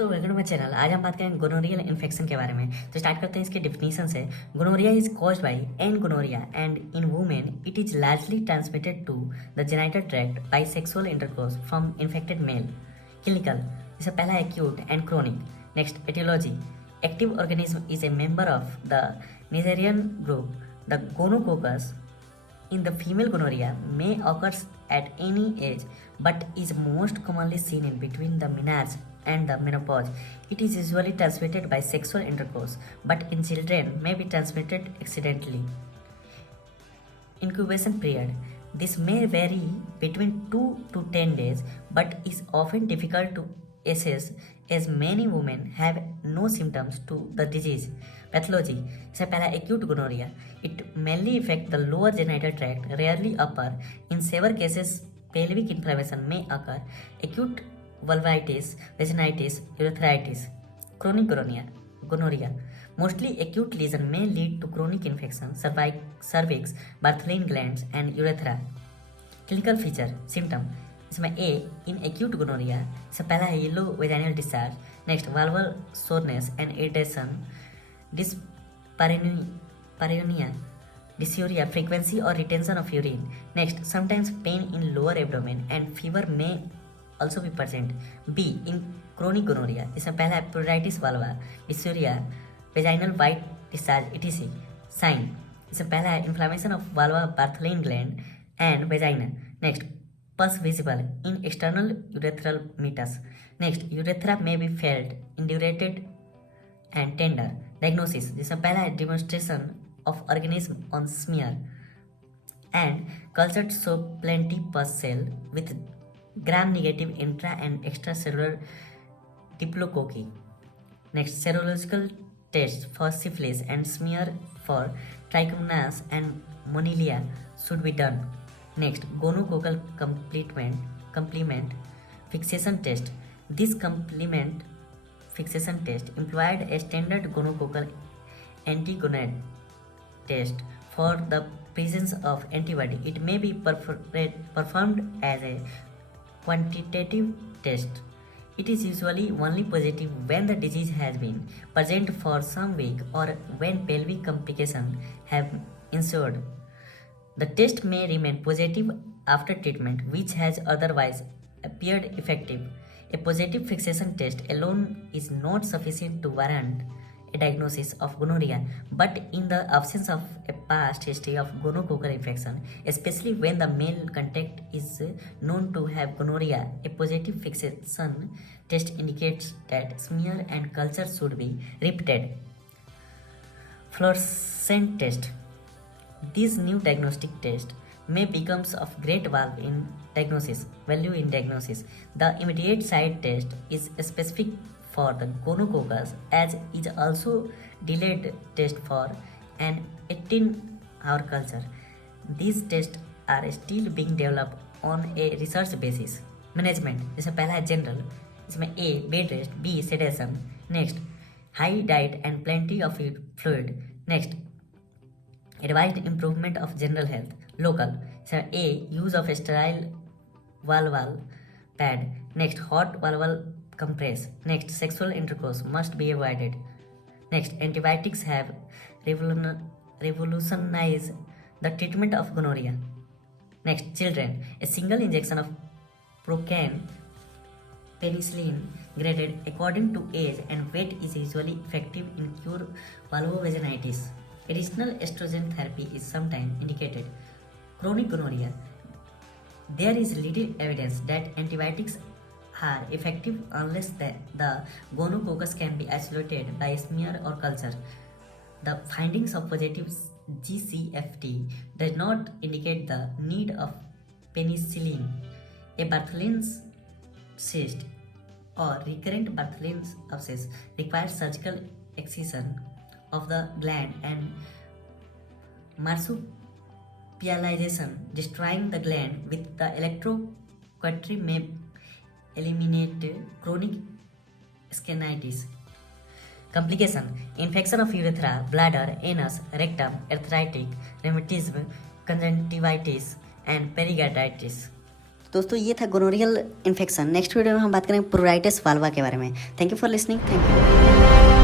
दोस्तों, welcome to my channel. आज हम बात करेंगे गोनोरियल इन्फेक्शन के बारे में। तो स्टार्ट करते हैं इसके डिफिनीशन से। Gonorrhoea is caused by N gonorrhoeae and in women it is largely transmitted to the genital tract by sexual intercourse from infected male. Clinical, इससे पहला acute and chronic. Next, aetiology, active organism is a member of the Neisserian group the gonococcus in the female gonorrhea may occurs at any age but is most commonly seen in between the menarche and the menopause. It is usually transmitted by sexual intercourse but in children may be transmitted accidentally. Incubation period, this may vary between 2 to 10 days but is often difficult to assess as many women have no symptoms to the disease. Pathology, से पहला acute gonorrhea. It mainly affects the lower genital tract, rarely upper. In severe cases, pelvic inflammation may occur. Acute vulvitis, vaginitis, urethritis. Chronic gonorrhea. Mostly acute lesion may lead to chronic infection, cervix, Bartholin glands, and urethra. Clinical feature, symptom. इसमें ए in acute gonorrhoea से पहला है yellow vaginal discharge. Next, vulval soreness and irritation, dyspareunia, dysuria, frequency और retention of urine. Next, sometimes pain in lower abdomen and fever may also be present. B in chronic gonorrhoea, इसमें पहला है pruritus vulva, dysuria, vaginal white discharge etc. Sign, इसमें पहला है inflammation of vulva Bartholin gland and vagina. Next, pus visible in external urethral meatus. Next, urethra may be felt, indurated and tender. Diagnosis, जिसमें पहला है demonstration of organism on smear and cultured show plenty pus cell with gram-negative intra and extracellular diplococci. Next, serological tests for syphilis and smear for trichomonas and moniliia should be done. Next, gonococcal complement fixation test. This complement fixation test employed a standard gonococcal antigonad test for the presence of antibody. It may be performed as a quantitative test. It is usually only positive when the disease has been present for some week or when pelvic complications have ensued. The test may remain positive after treatment, which has otherwise appeared effective. A positive fixation test alone is not sufficient to warrant a diagnosis of gonorrhea, but in the absence of a past history of gonococcal infection, especially when the male contact is known to have gonorrhea, a positive fixation test indicates that smear and culture should be repeated. Fluorescent test. This new diagnostic test may become of great value in diagnosis. The immediate side test is specific for the gonococcus as is also delayed test for an 18-hour culture. These tests are still being developed on a research basis. Management, जैसे पहला है general, इसमें A bed rest, B sedation. Next, high diet and plenty of fluid. Next, advised improvement of general health. Local, so A use of a sterile vulval pad. Next, hot vulval compress. Next, sexual intercourse must be avoided. Next, antibiotics have revolutionized the treatment of gonorrhea. Next, children, a single injection of procaine penicillin graded according to age and weight is usually effective in cure vulvovaginitis. Additional estrogen therapy is sometimes indicated. Chronic gonorrhea. There is little evidence that antibiotics are effective unless the gonococcus can be isolated by smear or culture. The findings of positive GCFT does not indicate the need of penicillin. A Bartholin's cyst or recurrent Bartholin's abscess requires surgical excision of the gland and marsupialization. Destroying the gland with the electrocautery may eliminate chronic skenitis. Complication: infection of urethra, bladder, anus, rectum, arthritic, rheumatism, conjunctivitis, and pericarditis. दोस्तों ये था gonorrhoeal infection. Next video में हम बात करेंगे pruritus वाल्वा के बारे में। Thank you for listening. Thank you.